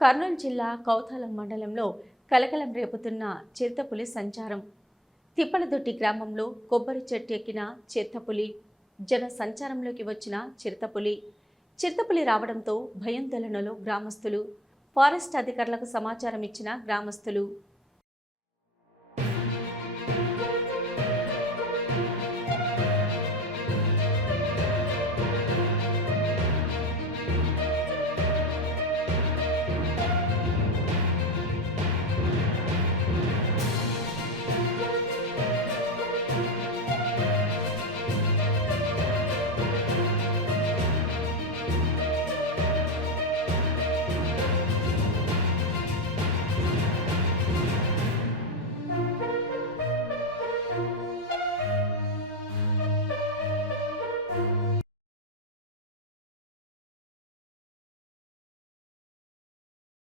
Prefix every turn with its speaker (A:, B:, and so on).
A: కర్నూలు జిల్లా కౌతాలం మండలంలో కలకలం రేపుతున్న చిరుతపులి సంచారం. తిప్పలదొట్టి గ్రామంలో కొబ్బరి చెట్టు ఎక్కిన చిరుతపులి జన సంచారంలోకి వచ్చిన చిరుతపులి చిరుతపులి రావడంతో భయాందోళనలో గ్రామస్తులు ఫారెస్ట్ అధికారులకు సమాచారం ఇచ్చిన గ్రామస్తులు.